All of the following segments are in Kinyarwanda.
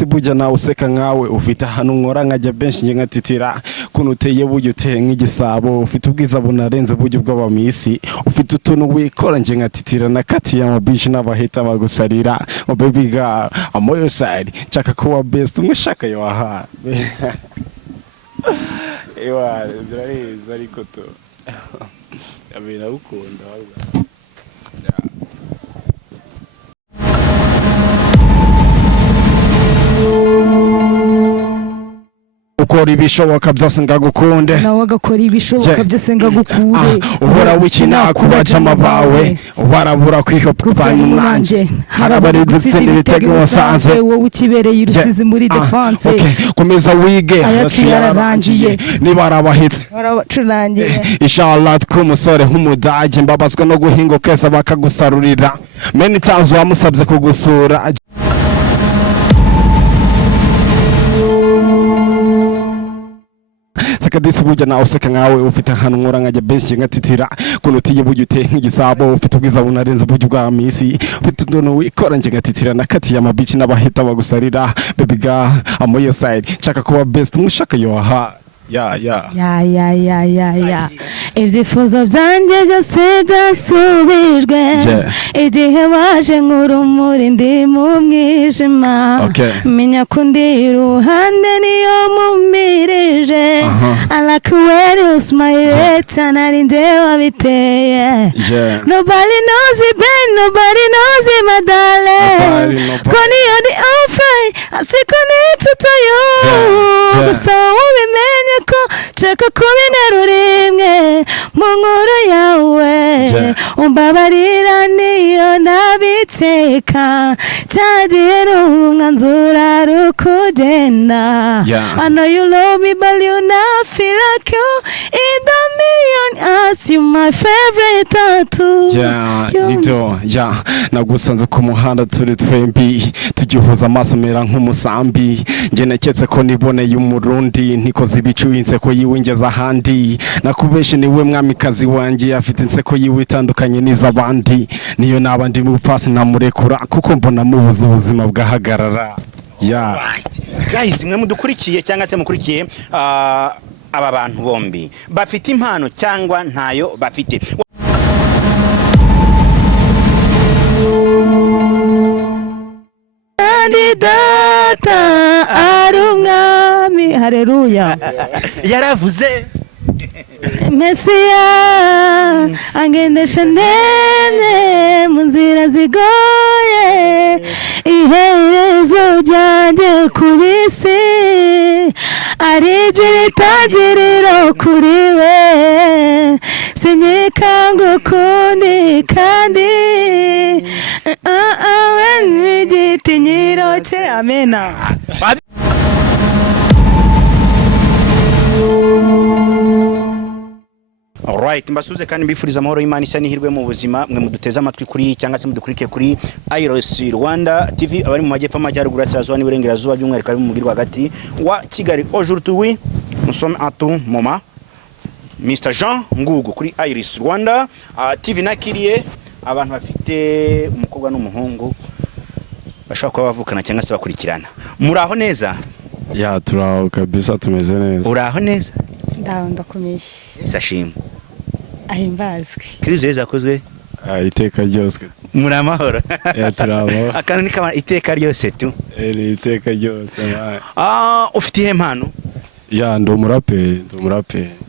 best buja na useka nkawe ufite hano nkora nkajya benshi nge nkatitira kuno uteye buryo uteye nk'igisabo ufite ubwiza bunarenze buryo bw'abamisi ufite utuntu wikora nge nkatitira nakati ya mabishi n'abahita bagusarira oh baby girl I'm on your side chaka kuba best mwishaka yo aha ewa ndariza ariko to abira ukunda ukora ibishoboka byose ngagukunde nawe agakora ibishoboka byose ngagukure uhora wikina kubajama bawe barabura kwihopanya umwanje harabarinze gutsinda ibitego wasanze wowe ukibereye irusizi muri defense komeza wige yararangiye niba arabahitse barabacurangiye inshallah tw'umusore nk'umudage mbabazwa no guhinga keza bakagusarurira many times wamusabye kugusura sakadisi burya nawe useka nkawe ufite ahantu nkora nkajya benshi nkatitira kuno utiye buryo uteye nk'igisabo ufite ubwiza bunarenze buryo bwa misi ufite utuntu wikora nge nkatitira nakati ya mabici n'abahita bagusarira baby girl I'm on your side chaka kuba best mushaka yo aha ibyifuzo byanjye byose byasubijwe igihe waje nk'urumuri ndi mu mwijima menya ko ndi iruhande niyo mumirije I like when you smile nari nde wabiteye nobody knows it Ben nobody knows it my darling koni you're the offer I see connect to you gusa ubimenye ko chaka kubinera rimwe mu nkuru yawe umbabarira niyo nabiteka cyagiye rumwanzura rukugenda I know you love me but you not feel like you in the million hearts you my favorite tattoo nito nagusanze ku muhanda turi twembi tugihuza amaso mera nk'umusambi nge naketse ko niboneye umurundi ntikoze ibicu inseko yiwe ingeza ahandi nakubeshe niwe mwamikazi wanjye afite inseko yiwe itandukanye n'iz'abandi niyo nabandi mu pasi namurekura kuko mbona mubuza ubuzima bwahagarara guys mwe mudukurikiye cyangwa se mukurikiye aba bantu bombi bafite impano cyangwa ntayo bafite data arumwami haleluya yaravuze Mesiya angendesha nene mu nzira zigoye iherezo ryanjye kubisi arigira itangiriro kuri we sinyikanga ukundi kandi igitinyiro cye amena Alright mbasuze kandi mbifuriza amahoro y'Imana isa n'ihirwe mu buzima mwe muduteze amatwi kuri cyangwa se mudukurikiye kuri IRC Rwanda TV abari mu majyepfo amajyaruguru asirazuba n'iburengerazuba by'umwihariko ari mu mugirwa hagati wa Kigali. Aujourd'hui nous sommes à tout moment Mr Jean Ngugu kuri IRC Rwanda TV nakiriye abantu bafite umukobwa n'umuhungu bashaka kuba bavukana cyangwa se bakurikirana. Muraho neza? Turaho kabisa tumeze neza. Uraho neza? Ndakomeye. Sashim. Ahimbazwe. Kristo Yesu akozwe? Iteka ryose. Muri amahoro. Turabo. Akana ni kama iteka ryose tu. Iteka ryose. Ufite impano? Ndi umuraperi.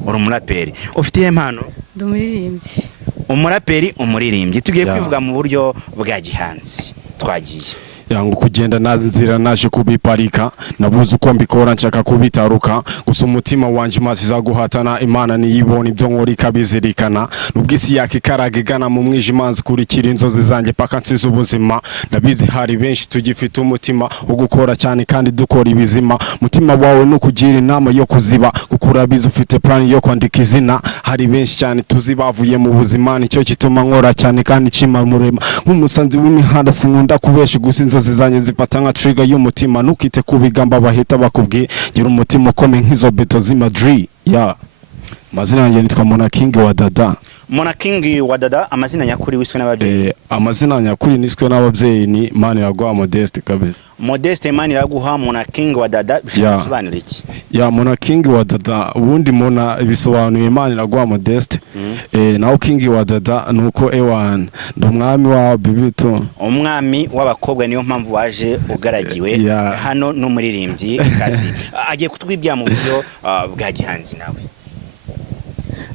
Uri umuraperi. Ufite impano? Ndi umuririmbyi. Umuraperi umuririmbyi. Tugiye kwivuga mu buryo bwa gihanzi. Twagiye. Yangu kugenda nazi nzira naje kubiparika nabuze uko mbikora nshaka kubitaruka gusa umutima wanje masiza guhatana Imana niyibona ibyo nkora ikabizirikana nubwisi yakikaragigana mu mwijimanzi kurikira inzozi zanjye paka nsize ubuzima ndabizi hari benshi tugifite umutima ugukora cyane kandi dukora ibizima mutima wawe no kugira inama yo kuziba gukura bizo ufite plan yo kwandika izina hari benshi cyane tuzibavuye mu buzima nicyo kituma nkora cyane kandi cima murema nk'umusanzi w'imihanda sinkunda kubesha gusa inzozi zanye zifata nka trigger y'umutima nukite kubigamba bahita bakubwiye gira umutima ukome nk'izo beto z'Madrid Mazina yanjye nitwa Mona King wa Dada. Mona King wa Dada, amazina nyakuri wiswe n'ababyeyi? Amazina nyakuri niswe n'ababyeyi ni Maniraguha Modeste kabisa. Modeste Maniraguha, Mona King wa Dada, bisobanura iki? Ya Mona King wa Dada ubundi Mona bisobanuye Maniraguha Modeste. Naho King wa Dada nuko ewan ndumwami wa bibito. Umwami w'abakobwa niyo mpamvu waje ugaragiwe hano n'umuririmbyi kazi. Agiye kutwibya mu buryo bwa gihanzi nawe.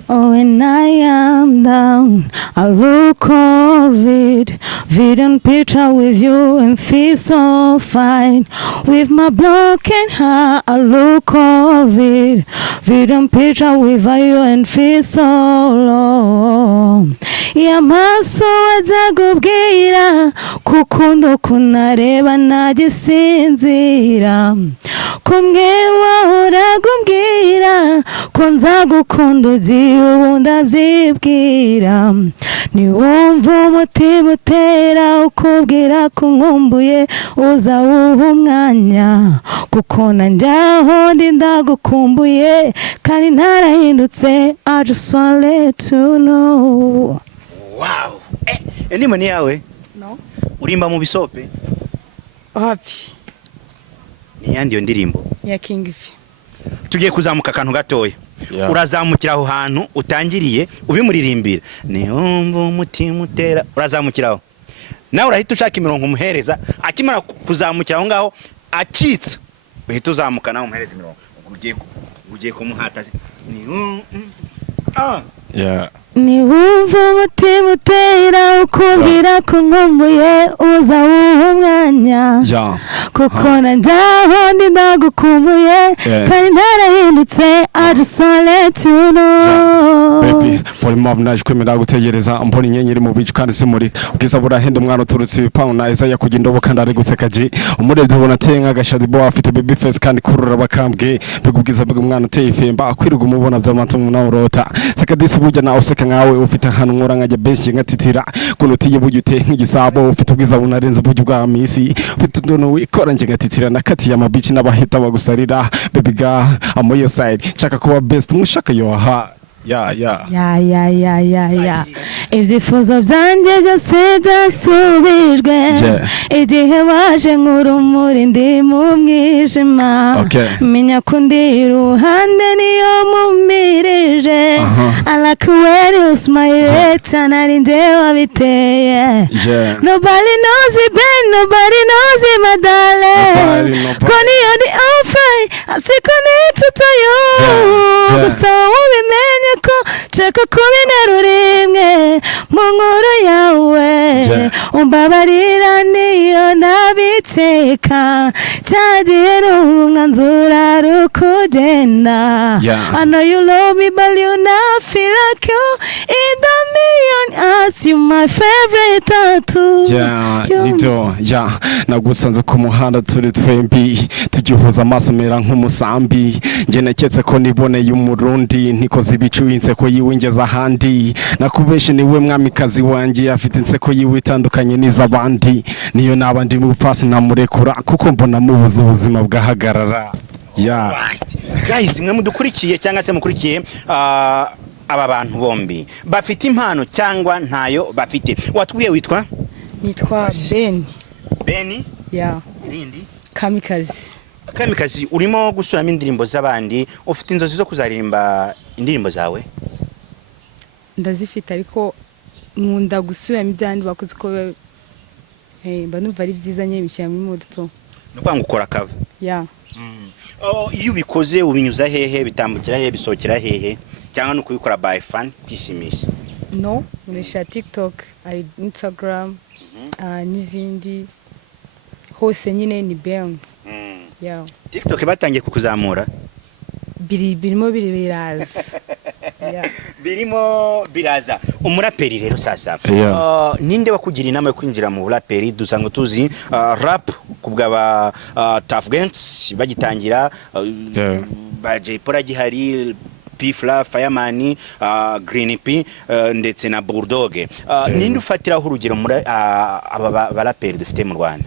Oh, when I am down, I look over it, vision picture with you and feel so fine. With my broken heart, I look over it, vision picture with you and feel so low. Yamaso azagubwira kukundo kunareba nagisinzira, kumwe wahora gumbwira ko nzagukunda ubu ndabyibwira, niwumva umutima utera ukubwira ko nkumbuye uzawuha umwanya, kuko nanjye aho ndi ndagukumbuye kandi ntarahindutse. I just want to let you know. Wow. Ndimo ni yawe? No. Urimba mu bisope? Happy. Ni yandi yo ndirimbo? Ya King V. Tugiye kuzamuka akantu gatoya. Urazamukira aho hantu utangiriye ubimuririmbira. Niwumva umutima utera, urazamukiraho. Nawe urahita ushaka imirongo umuhereza, akimara kuzamukira aho ngaho acitse. Uhita uzamuka nawe umuhereza imirongo. Ugiye kumuhata. Niwumva umutima utera ukubwira ko nkumbuye uzawuha umwanya, kuko nanjye aho ndi ndagukumbuye kandi ntarahindutse. I just want to let you know. Baby, for impamvu naje kwemera gutegereza mbona inyenyeri mu bicu kandi simuri ubwiza burahenda umwana uturutse ibipangu na Isaiah kujya indobo kandi ari guseka ji umurebye ubona ateye nk'agashadi bo afite baby face kandi kurura bakambwe bigubwiza bw'umwana uteye ifemba akwiruga umubona by'amatuma na urota seka disi bujya nawe useka nkawe ufite ahantu nkora nkajya benshi ngatitira kuno utiye bujya uteye nk'igisabo ufite ubwiza bunarenze bujya bwa misi ufite utuntu wikora nje ngatitira nakati ya mabici n'abahita bagusarira baby girl I'm on your side chaka kuba best mushaka yoha ibyifuzo byanjye byose byasubijwe igihe waje nk'urumuri ndi mu mwijima, menya ko ndi iruhande niyo mumirije. I like when you smile nari nde wabiteye. Nobody knows it Ben, nobody knows it my darling, koni you're the offer I stay connected to you. Gusa ubimenye ko cheka kubinera rimwe mu nkuru yawe, umbabarira niyo nabiteka cyagiye n'umwanzura rukugenda. I know you love me but you not feel like you in the million hearts. You my favorite tattoo. Nito nagusanze ku muhanda turi twembi tugihuza amaso mera nk'umusambi, nge naketse ko niboneye umurundi ntikoze ibicu inseko yiwingeza ahandi, nakubeshe niwe mwamikazi wanjye afite inseko yiwe itandukanye n'izabandi, niyo nabandi mu pasi namurekura kuko mbona mubuza ubuzima bwahagarara. Guys, mwe mudukurikiye cyangwa se mukurikiye aba bantu bombi bafite impano cyangwa ntayo bafite. Watubwiye witwa? Nitwa Ben. Irindi? Kamikazi. Kamikazi, urimo gusubiramo indirimbo z'abandi, ufite inzozi zo kuzaririmba indirimbo zawe? Ndazifite ariko nkunda gusubiramo ibyandi bakoze ko mba numva ari byiza nye bishyira muri moto. No kwanga ukora cover? Iyo ubikoze ubinyuza hehe, bitambukira hehe, bisohokera hehe, cyangwa no kubikora by fan kwishimisha? No, unesha TikTok, Instagram, n'izindi hose nyine ni Ben. TikTok batangiye kukuzamura? Birimo biraza. Birimo biraza. Umuraperi rero sasa. Ninde wakugira inama yo kwinjira mu buraperi? Dusanzwe tuzi rap kubwa Tough Gangs bagitangira, ba Jay Polly gihari, P-Fla, Fireman, Green P ndetse na Bulldog. Ninde ufatiraho urugero muri aba baraperi dufite mu Rwanda?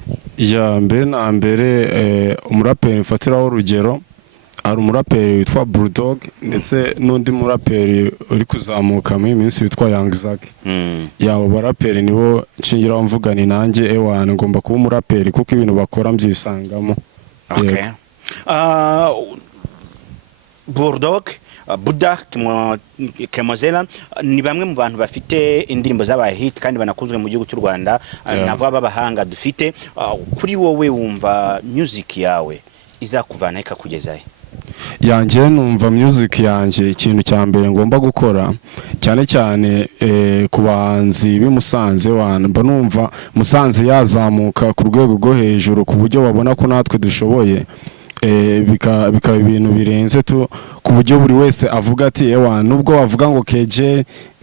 Mbere na mbere umuraperi mfatiraho urugero hari umuraperi witwa Bulldog ndetse n'undi muraperi uri kuzamuka mu minsi witwa Young Zak. Yabo baraperi nibo nshingiraho mvuga ni nanjye ewana ngomba kuba umuraperi kuko ibintu bakora mbyisangamo. Okay. Bulldog, Buddha Kemozela ni bamwe mu bantu bafite indirimbo z'aba hit kandi banakunzwe mu gihugu cy'u Rwanda, navuga babahanga dufite. Kuri wowe wumva music yawe izakuvana ikakugezahe? Yanjye numva music yanjye ikintu cya mbere ngomba gukora cyane cyane ku bahanzi b'imusanze mba numva Musanze yazamuka ku rwego rwo hejuru ku buryo babona ko natwe dushoboye, bikaba ibintu birenze ku buryo buri wese avuga ati ewa nubwo wavuga ngo KJ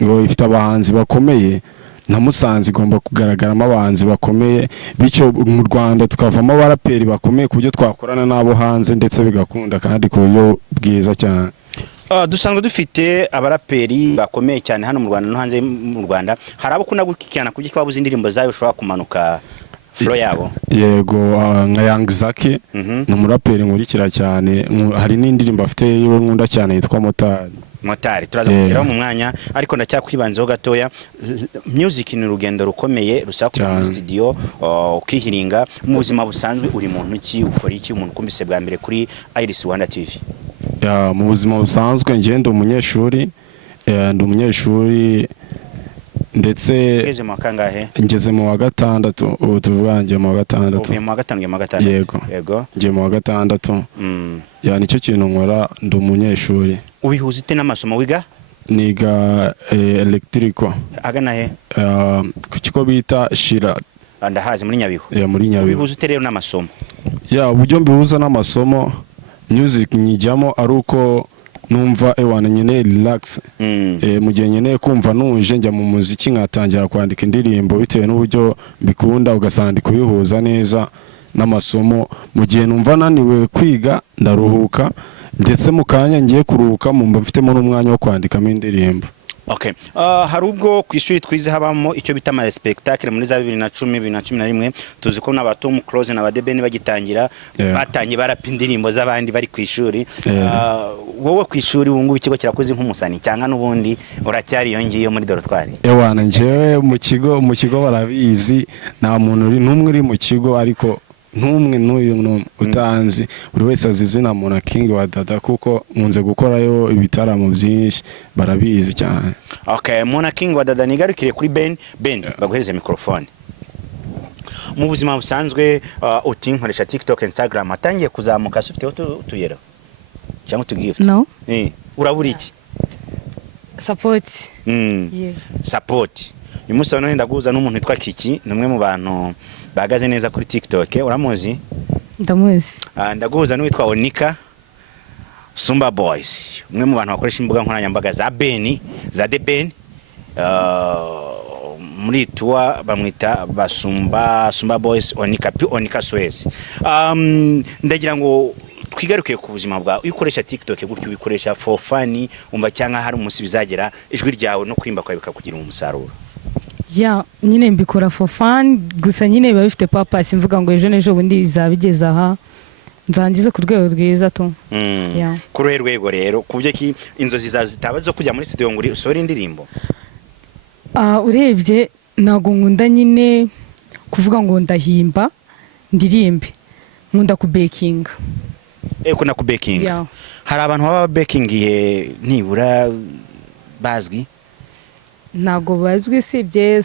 ngo ifite abahanzi bakomeye na Musanze igomba kugaragaramo abahanzi bakomeye, bityo mu Rwanda tukavamo abaraperi bakomeye ku buryo twakorana nabo hanze ndetse bigakunda kandi ku buryo bwiza cyane. Dusanzwe dufite abaraperi bakomeye cyane hano mu Rwanda no hanze mu Rwanda. Hari abo kuna gukikirana kuburyo babuze indirimbo zayo ushobora kumanuka flow yabo? Yego, nka Young Zak ni umuraperi nkurikira cyane, hari n'indirimbo afite yewe nkunda cyane yitwa Motari. Turaza kugeraho mu mwanya, ariko ndacyakwibanzeho gatoya. Music ni urugendo rukomeye rusaba kuva muri studio ukihiringa. Mu buzima busanzwe uri muntu ki, ukora iki? Umuntu kumbise bwa mbere kuri Iris Rwanda TV. Mu buzima busanzwe ngende umunyeshuri, ndetse ngeze mu kangahe? Ngeze mu wa gatandatu. Ubu tuvuga ngiye mu wa gatandatu. Uvuye mu wa gatandatu? Yego. Ngiye mu wa gatandatu. Nicyo kintu nkora, ndi umunyeshuri. Ubihuza ute n'amasomo wiga? Niga electrical. Agana he? Ku kigo bita Shira. Ndahazi muri Nyabihu. Muri Nyabihu. Ubihuza ute rero n'amasomo? Uburyo mbihuza n'amasomo, music nyijyamo ari uko numva ewana nyene relax. Mu gihe nyene kumva nuje njya mu muziki nkatangira kwandika indirimbo bitewe n'uburyo bikunda, ugasanga kubihuza neza n'amasomo. Mu gihe numva naniwe kwiga ndaruhuka, ndetse mu kanya ngiye kuruhuka mumba mfitemo n'umwanya wo kwandikamo indirimbo. Okay. Hari ubwo ku ishuri twize habamo icyo bita ama spectacle muri za 2010-2011. Tuzi ko n'aba Tom Close na Badebeni bagitangira batangiye barapa indirimbo z'abandi bari ku ishuri. Wowe ku ishuri ubu ngubu ikigo kirakoze nk'umusani cyangwa n'ubundi uracyari yongiye muri dorotwari? Ewana njyewe mu kigo barabizi, nta muntu n'umwe uri mu kigo ariko ntumwe n'uyu utanzi, buri wese azi izina Mona King wa Dada kuko munze gukorayo ibitaramo byinshi, barabizi cyane. Okay, Mona King wa Dada nigarukire kuri Ben baguhereze microphone. Mu buzima busanzwe uti nkoresha TikTok, Instagram, atangiye kuzamuka sufite tuyera cyangwa tugift? No. Urabura iki? Support. Support. Uyu munsi none ndaguza n'umuntu witwa Kiki, numwe mu bantu bahagaze neza kuri TikTok. Uramuzi? Ndamuzi. Ndaguza n'uwitwa Onika Sumba Boys, umwe mu bantu bakoresha imbuga nkoranyambaga za Ben, za The Ben. Muri tuwa bamwita Sumba Boys Onika Suez. Ndagira ngo twigaruke ku buzima bwawe. Ukoresha TikTok gutyo ubikoresha for fun, umva cyangwa hari umunsi bizagera ijwi ryawe no kwimba kwawe bikakugira umusaruro? Nyine mbikora for fun, gusa nyine biba bifite purpose, mvuga ngo ejo bundi izabigeza aha nzangize ku rwego rwiza tu. Kuri rwego rero kubye ki inzozi zawe zitaba zo kujya muri studio ngo usore indirimbo? Urebye nago nkunda nyine kuvuga ngo ndahimba ndirimbe, nkunda ku baking. Kuna ku baking? Hari abantu baba baking nibura bazwi? Nago bazwi sibye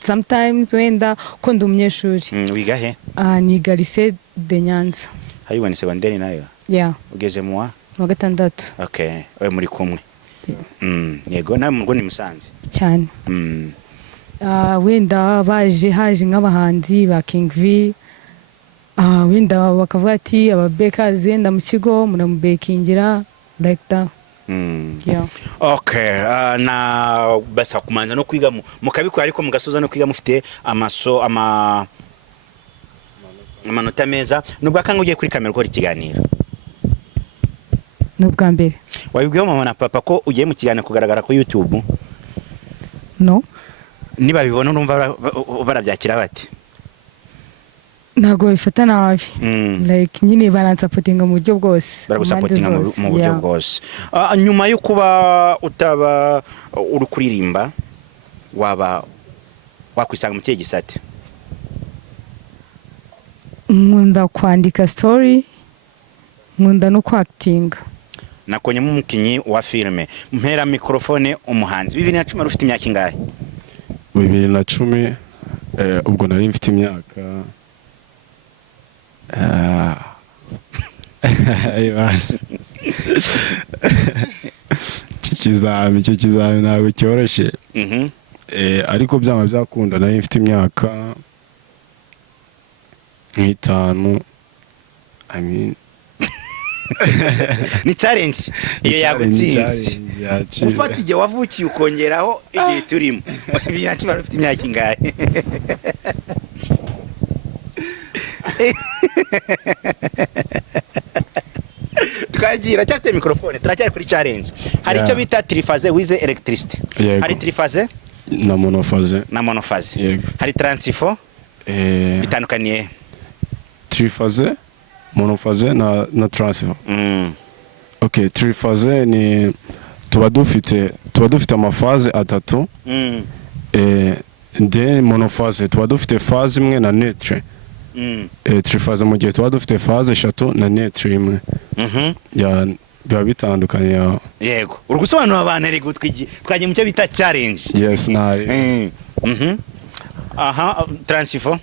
sometimes wenda ko ndi umunyeshuri. Wiga he? Niga lycée de Nyanza. Hariwe ni secondaire nayo? Ugeze mu wa gatandatu. Okay, we muri kumwe. Yego, nawe murwo ni Musanze cyane. Wenda haje nk'abahanzi ba King V, wenda bakavuga ati aba bakers wenda mu kigo muramubekingira like that. Okay, na basa kumanza no kwiga mukabikora ariko mugasoza no kwiga mufite amanota meza. Nubwo akanga ugiye kuri kamera ukora ikiganiro? Nubwa mbere. Wabibwiye mama na papa ko ugiye mu kiganiro kugaragara ku YouTube? No. Niba bibona urumva barabyakira bati? ntago bifata nabi like nyine baransapotinga mu buryo bwose baragusapotinga mu buryo bwose nyuma yo kuba utaba uri kuririmba waba wakwisanga mu kihe gisate nkunda kwandika story nkunda no kwactinga nakonye mu mukinyi wa filme mpera microphone umuhanzi 2010 ufite imyaka ingahe 2010 ubwo nari mfite imyaka cyo kizami ntabwo cyoroshye ariko byama byakunda nari mfite imyaka 5 I mean ni challenge iyo yagutsinze ufata igihe wavukiye ukongeraho igihe turimo 2010 ufite imyaka ingahe tukagira cyafite microphone turacyari kuri challenge hari icyo bita triphase with electricity hari triphase na monophase hari transifo bitandukaniye triphase monophase na transifo okay triphase ni tuba dufite amafaze atatu then monophase tuba dufite phase imwe na neutre triphase mu gihe tuba dufite phase 3 na neutre imwe ya biba bitandukanye yego uri gusobanura abantu rego twagiye mu cyo bita challenge yes nayo transifo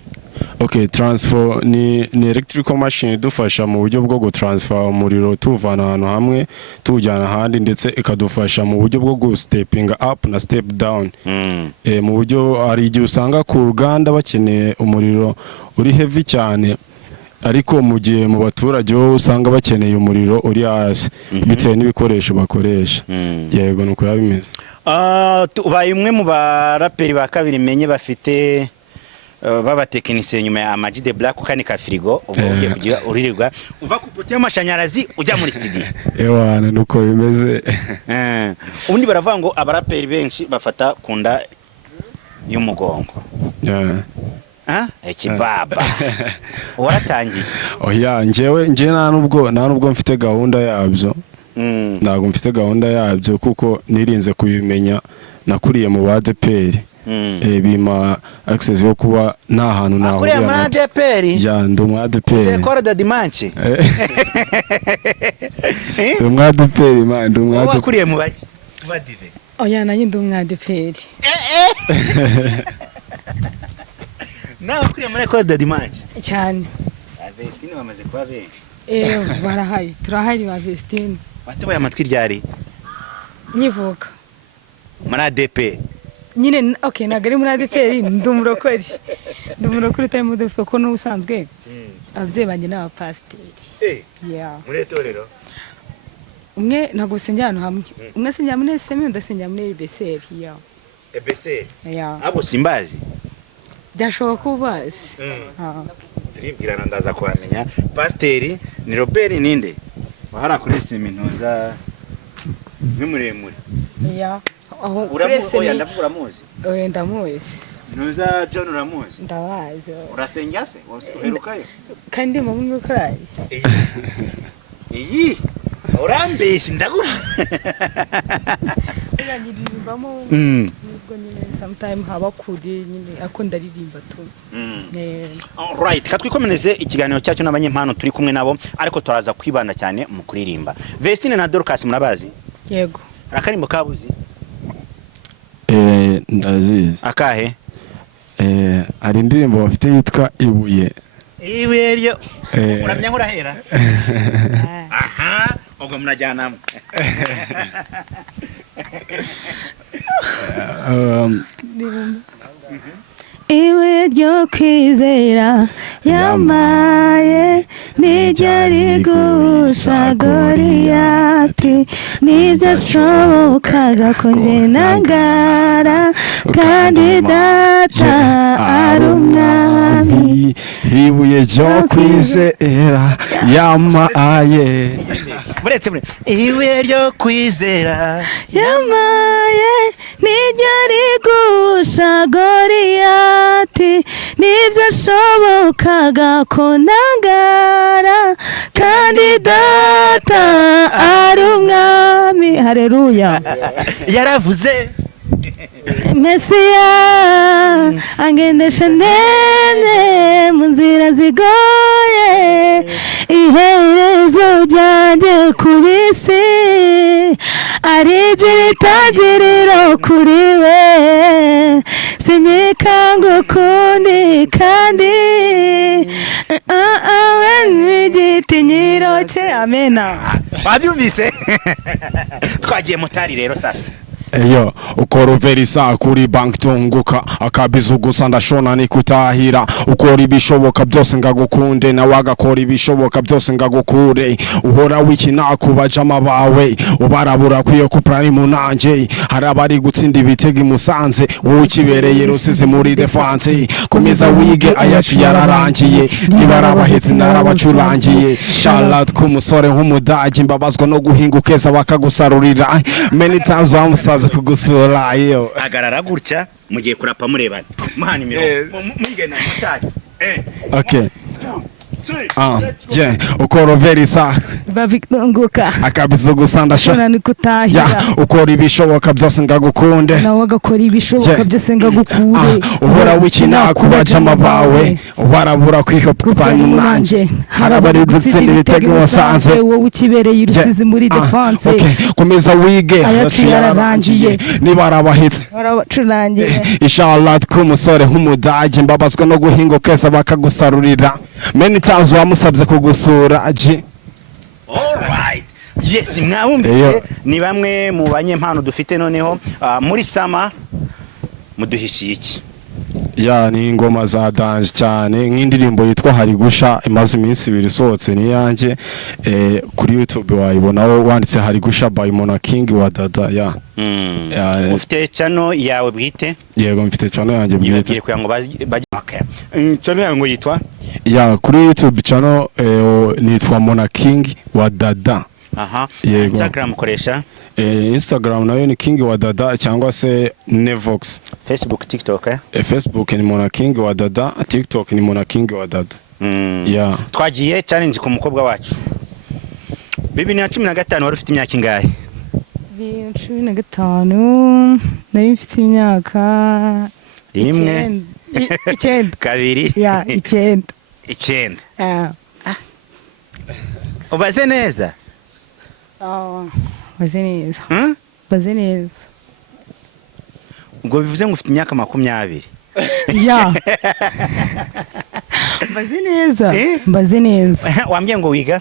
okay transfer ni electrical machine idufasha mu buryo bwo gutransfer umuriro tuvana ahantu hamwe tujyana ahandi ndetse ikadufasha mu buryo bwo go stepping up na step down mu buryo hari igihe usanga ku ruganda bakeneye umuriro uri heavy cyane ariko mu gihe mu baturage bo usanga bakeneye umuriro uri hasi bitewe n'ibikoresho bakoresha yego nuko yabimeze ubaye umwe mu baraperi ba kabiri menye bafite baba technicien nyuma ya Ama G The Black ukanika frigo uvuye kugira uririrwa uva ku poto y'amashanyarazi ujya muri studio ewana nuko bimeze ubundi baravuga ngo abaraperi benshi bafata kunda y'umugongo ekibaba waratangiye oya nje nta nubwo mfite gahunda yabyo ntabwo mfite gahunda yabyo kuko nirinze kubimenya nakuriye mu badeperi bima access yo kuba nta hantu naho akuriye mu adeperi ya ndo mu adeperi c'est corps de dimanche ndo mu adeperi man ndo mu adeperi akuriye mu baki badive oya nanjye ndo mu adeperi na akuriye mu corps de dimanche cyane Vestine bamaze kuba benshi barahari turahari ba Vestine batobaye amatwi ryari nyivuka muri ADP nyine okay nagari muri ADP ndumurokori utari mu ADP ko n'ubusanzwe abavyeyi banje n'abapasteri muri etorero umwe ntago senjya hano hamwe umwe senjya muri semi ndasenjya muri EBCR EBCR abo simbazi byashoboka kubazi turibwirana ndaza kuhamenya pasteri ni Robert ninde wahara kuri semintuza n'umuremure aho uramuzi ndamuzi Nuza John uramuzi ndabazi urasengya se uherukayo kandi mu mukorari iyi urambeshe ndagura yanyirimbamo nubwo nyine sometime haba kuri nyine akunda aririmba tu alright katwikomeneze ikiganiro cyacu n'abanyempano turi kumwe nabo ariko turaza kwibanda cyane mu kuririmba Vestine na Dorcas murabazi yego akarimbo kabuzi ndazizi akahe hari indirimbo bafite yitwa ibuye ryo uramya nk'urahera aha ubwo munajyanamo iwe ryo kwizera yamaye nijya rigusha Goliyati nibyo ashobokaga ko njye nangara kandi data ari umwami ibuye ryo kwizera yamaye buretse ibuye ryo kwizera yamaye nijya rigusha Goliyati ntibyashobokaga ko ntangara kandi data ari umwami. Haleluya. yaravuze Mesiya angendesha nene mu nzira zigoye, iherezo ryanjye ku bisi arigira itangiriro kuri we, sinyikanga ukundi kandi we n'igitinyiro cye. Amena. wabyumvise twagiye mutari rero sasa Eyo ukora uverisa kuri bank tunguka akabizu gusa ndashona ni kutahira, ukora ibishoboka byose ngagukunde nawe agakora ibishoboka byose ngagukure, uhora wikina kubajama bawe ubarabura kwiyo kuprani munanje, hari abari gutsinda ibitego imusanze wowe ukibereye rusizi muri defense, komeza wige ayacu yararangiye nibarabahetse narabacurangiye, shout ku musore nk'umudage mbabazwa no guhingukeza bakagusarurira many times wamusaza kugusura iyo agarara gutya mugiye kurapa murebana muhana imirongo mugena mutari okay ukora verisa babitunguka akabizo gusanda shona ni kutahira, ukora ibishoboka byose ngagukunde nawe agakora ibishoboka byose ngagukure, uhora wikina kubajama bawe ubarabura kwihopana nanje, harabari gutsinda ibitego wasanze wowe ukibereye irusizi muri defense, komeza wige ayacu yararangiye nibarabahetse barabacurangiye. inshallah ku musore nk'umudage mbabazwa no guhingukeza bakagusarurira many times wamusabye kugusura aje. Alright. Yes, mwabumvise ni bamwe mu banyempano dufite noneho muri sama muduhishiye iki? Ya ni ingoma za danje cyane nk'indirimbo yitwa hari gusha imaze iminsi 2 isohotse ni yanjye kuri YouTube wayibonaho wanditse hari gusha by Mona King wa Dada ya. Ufite channel yawe bwite? Yego mfite channel yanjye bwite. Yibagire kugira ngo channel yangu yitwa? Ya kuri YouTube channel nitwa Mona King wa Dada. Aha. Yego. Instagram koresha? Instagram nayo ni King wa Dada cyangwa se Nevox. Facebook, TikTok Facebook ni Mona King wa Dada, TikTok ni Mona King wa Dada. Yeah. Twagiye challenge ku mukobwa wacu. 2015 wari ufite imyaka ingahe? 2015 nari mfite imyaka 1 9 kabiri ya 9 ubaze neza? baze neza baze neza ubwo bivuze ngo ufite imyaka 20 ya baze neza baze neza wambye ngo wiga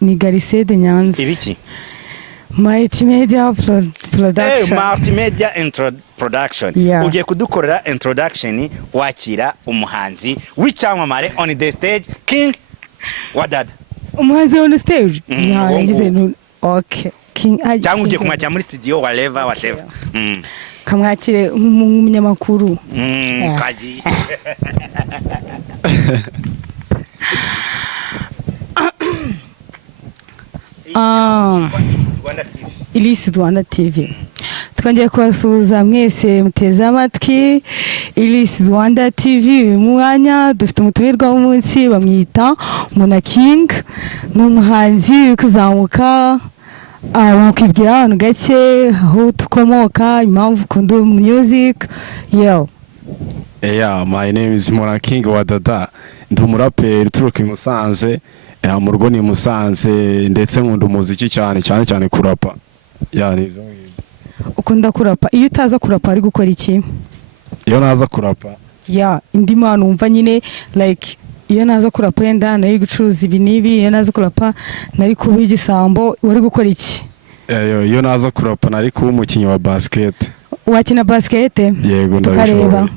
ni Garisede Nyanza ibiki Multimedia Production Multimedia Production ugiye kudukorera introduction wakira umuhanzi w'icyamamare on the stage King wa Dada. Umuhanzi on the stage yagize okay King cyangwa ugiye kumwakira muri studio whatever kamwakire umunyamakuru kaji Illicit Rwanda TV. Twongeye kubasuhuza mwese muteze amatwi Illicit Rwanda TV. Uyu mwanya dufite umutumirwa w'umunsi bamwita Mona King, n'umuhanzi kuzamuka wakwibwira abantu gake aho tukomoka, impamvu ukunda music. Yeah, my name is Mona King wa Dada. Ndi umuraperi uturuka i Musanze, mu rugo ni Musanze, ndetse nkunda umuziki cyane kurapa. Yani ukunda kurapa. Iyo utaza kurapa ari gukora iki? Iyo naza kurapa indi mpano umva nyine like iyo naza kurapa yenda nari gucuruza ibi nibi, iyo naza kurapa nari kuba igisambo, wari gukora iki? Iyo naza kurapa nari kuba umukinnyi wa basket. Wakina basket? Yego ndabishobora.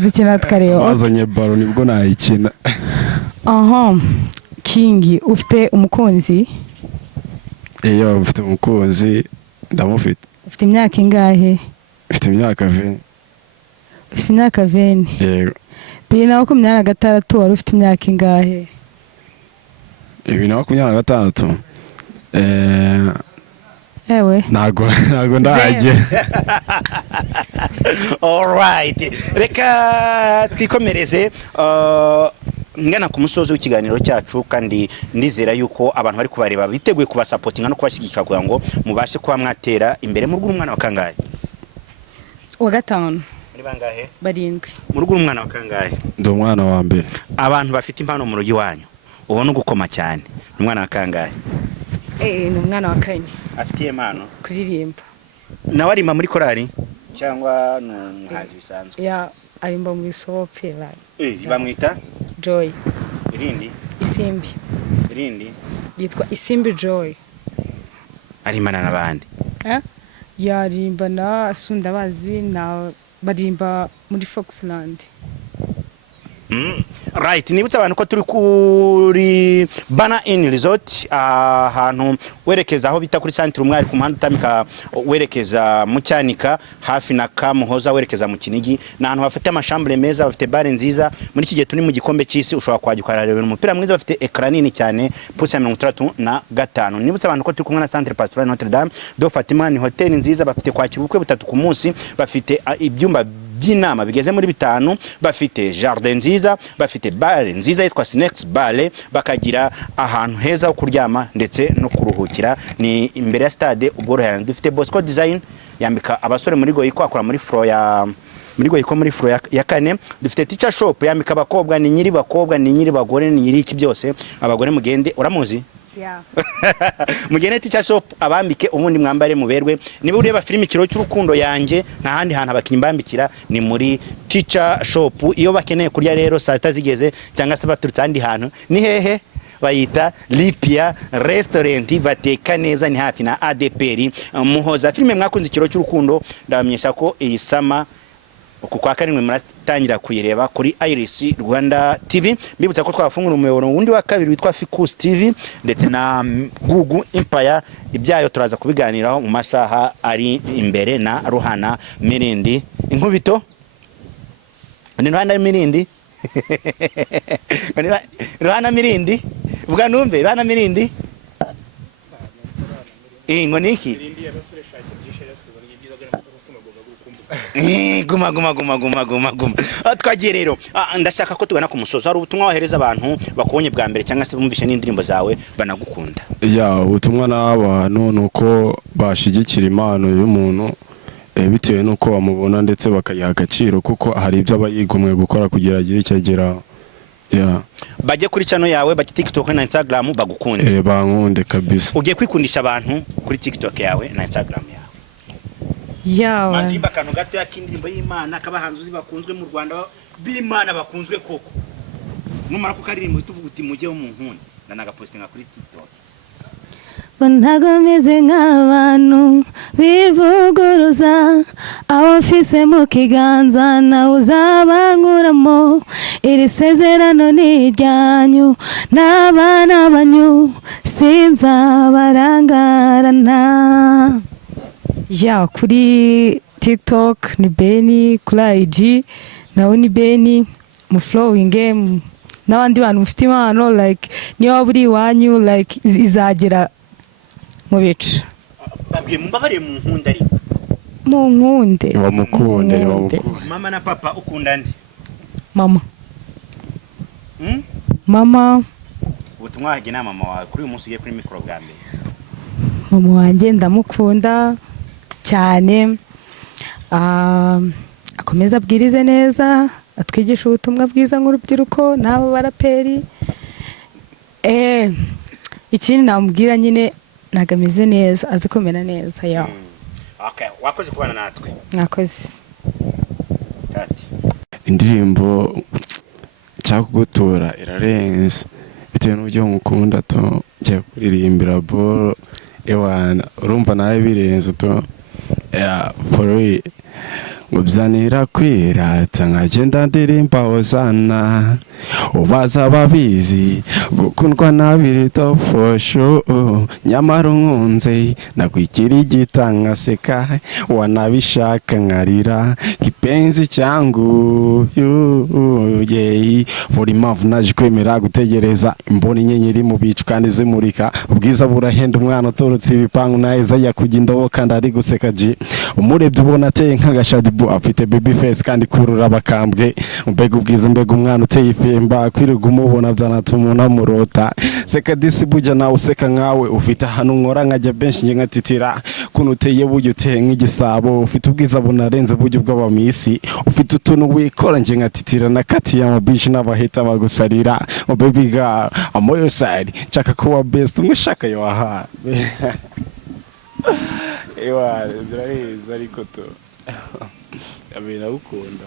Dukina tukareba. Wazanye ballon nibwo nayikina. King, ufite umukunzi? Iyo ufite umukunzi ndamufite. Ufite imyaka ingahe? Ufite imyaka 20. Ufite imyaka 20? Yego. 2026 wari ufite imyaka ingahe? 2026 ewe ntago ndaje. Alright, reka twikomereze ngana ku musozo w'ikiganiro cyacu, kandi ndizera yuko abantu bari kubareba biteguye kubasupportinga no kubashyigikira kugira ngo mubashe kuba mwatera imbere. Mu rugo umwana wa kangahe? wa gatanu. Muri bangahe? Barindwi. Mu rugo umwana wa kangahe? Ndi umwana wa mbere. Abantu bafite impano mu rugi wanyu ubona gukoma cyane, umwana wa kangahe? Ni umwana wa kane. Afite impano kuririmba. Nawe arimba muri korali cyangwa n'umuhanzi bisanzwe? Ya, arimba muri sopera. Bamwita Joy. Irindi? Isimbi. Irindi? Yitwa Isimbi Joy. Arimbana n'abandi? Yarimba na Asundabazi na barimba muri Foxland. Right, nibutsa abantu ko turi kuri Bana Inn Resort, ahantu werekeza aho bita kuri Centre Umwari ku muhanda utamika werekeza mu Cyanika hafi na Kamuhoza werekeza mu Kinigi. Na ahantu bafite amashambure meza, bafite bare nziza. Muri iki gihe turi mu gikombe cy'isi, ushobora kwajya ukareba umupira mwiza, bafite ekran nini cyane pusi ya 35. Nibutsa abantu ko turi kumwe na Centre Pastoral Notre Dame do Fatima, ni hotel nziza, bafite kwakira ubukwe butatu ku munsi, bafite ibyumba by'inama bigeze muri 5, bafite jardin nziza, bafite bare nziza yitwa Snacks Bar, bakagira ahantu heza ho kuryama ndetse no kuruhukira. Ni imbere ya stade ubworoherane. Dufite Bosco Design yambika abasore muri Goyiko, akora muri floor ya muri floor ya 4. Dufite Teacher Shop yambika abakobwa, ni nyiri bakobwa, ni nyiri bagore, ni nyiri iki byose. Abagore mugende, uramuzi? Yeah. Mugene Teacher Shop abambike ubundi mwambare muberwe. Niba ureba filimi Ikiro cy'urukundo yanjye, nta handi hantu abakimbambikira ni muri Teacher Shop. Iyo bakeneye kurya rero saa sita zigeze cyangwa se baturutse handi hantu, ni hehe? Bayita Lipia Restaurant, bateka neza, ni hafi na ADPR Muhoza. Filime mwakunze Ikiro cy'urukundo, ndabamenyesha ko iyi sama uku kwa karindwi muratangira kuyireba kuri Iris Rwanda TV. Mbibutsa ko twafungura umuyoboro wundi wa kabiri witwa Ficus TV ndetse na Gugu Empire. Ibyayo turaza kubiganiraho mu masaha ari imbere na Ruhana Mirindi. Inkubito ni Ruhana Mirindi. Ruhana Mirindi vuga numve. Ruhana Mirindi ngoniki guma. Twagiye rero, ndashaka ko tugana ku musozo. Hari ubutumwa wahereza abantu bakubonye bwa mbere cyangwa se bumvishe n'indirimbo zawe banagukunda? Ubutumwa n'abantu nuko bashigikira impano y'umuntu bitewe nuko bamubona ndetse bakayiha agaciro, kuko hari ibyo aba yigomwe gukora kugira agire icyo ageraho. Bajye kuri channel yawe, baki TikTok na Instagram bagukunde. Bankunde kabisa. Ugiye kwikundisha abantu kuri TikTok yawe na Instagram yawe? Mazimba kano gato yak'indirimbo y'Imana kabahanzuzi bakunzwe mu Rwanda b'Imana bakunzwe koko. Numara kukaririmbo tuvuga uti mujye mu nkuni ndanagapostinga kuri TikTok. Nagomeze nk'abantu bivuguruza, aho mfise mu kiganza na uzabankuramo. Iri sezerano ni iryanyu n'abana banyu, sinzabarangarana. Kuri TikTok ni Beni, kuri IG nawe ni Beni, mu flowing game n'abandi bantu mufite impano, like niyo buri wanyu like izagera mu bicu. Babwiye mubabare mu nkunda ari mu nkunde bamukunde. Mama na papa ukunda nde? Mama. Mama. Ubutumwa wahaye na mama wawe kuri uyu munsi ugiye kuri mikoro bwa mbere? Mama wanjye ndamukunda cyane, akomeza abwirize neza, atwigisha ubutumwa bwiza nk'urubyiruko n'abo baraperi. Ikindi namubwira nyine nagameze neza, azi kumera neza. Okay, wakoze kubana natwe. Nakoze. Indirimbo cyakugutura irarenze bitewe n'uburyo mukunda to ngiye kuririmbira boro ewana, urumva nawe birenze to for real. ubyanira kwirata nkagenda ndirimba hosana ubaza ababizi gukundwa nabiri top for sure nyamara unkunze nakwikira igita nkaseka wanabishaka nkarira kipenzi cyangu yeah. Vura impamvu naje kwemera gutegereza imboni inyenyeri mu bicu kandi zimurika ubwiza burahenda umwana uturutse ibipangu naheza yakujya indobo kandi ari guseka ji umurebye ubona ateye nk'agashadibu afite baby face kandi kurura bakambwe mbega ubwiza mbega umwana uteye ifemba kwirirwa umubona byanatuma umuntu amurota seka disi buja nawe useka nkawe ufite ahantu nkora nkajya benshi nge nkatitira kuno uteye buryo uteye nk'igisabo ufite ubwiza bunarenze buryo bw'abamisi ufite utuntu wikora nge nkatitira nakatiye amabishi n'abahita bagusarira baby girl I'm on your side nshaka kuba best umushaka yo aha ewa birareza ariko to abina ukunda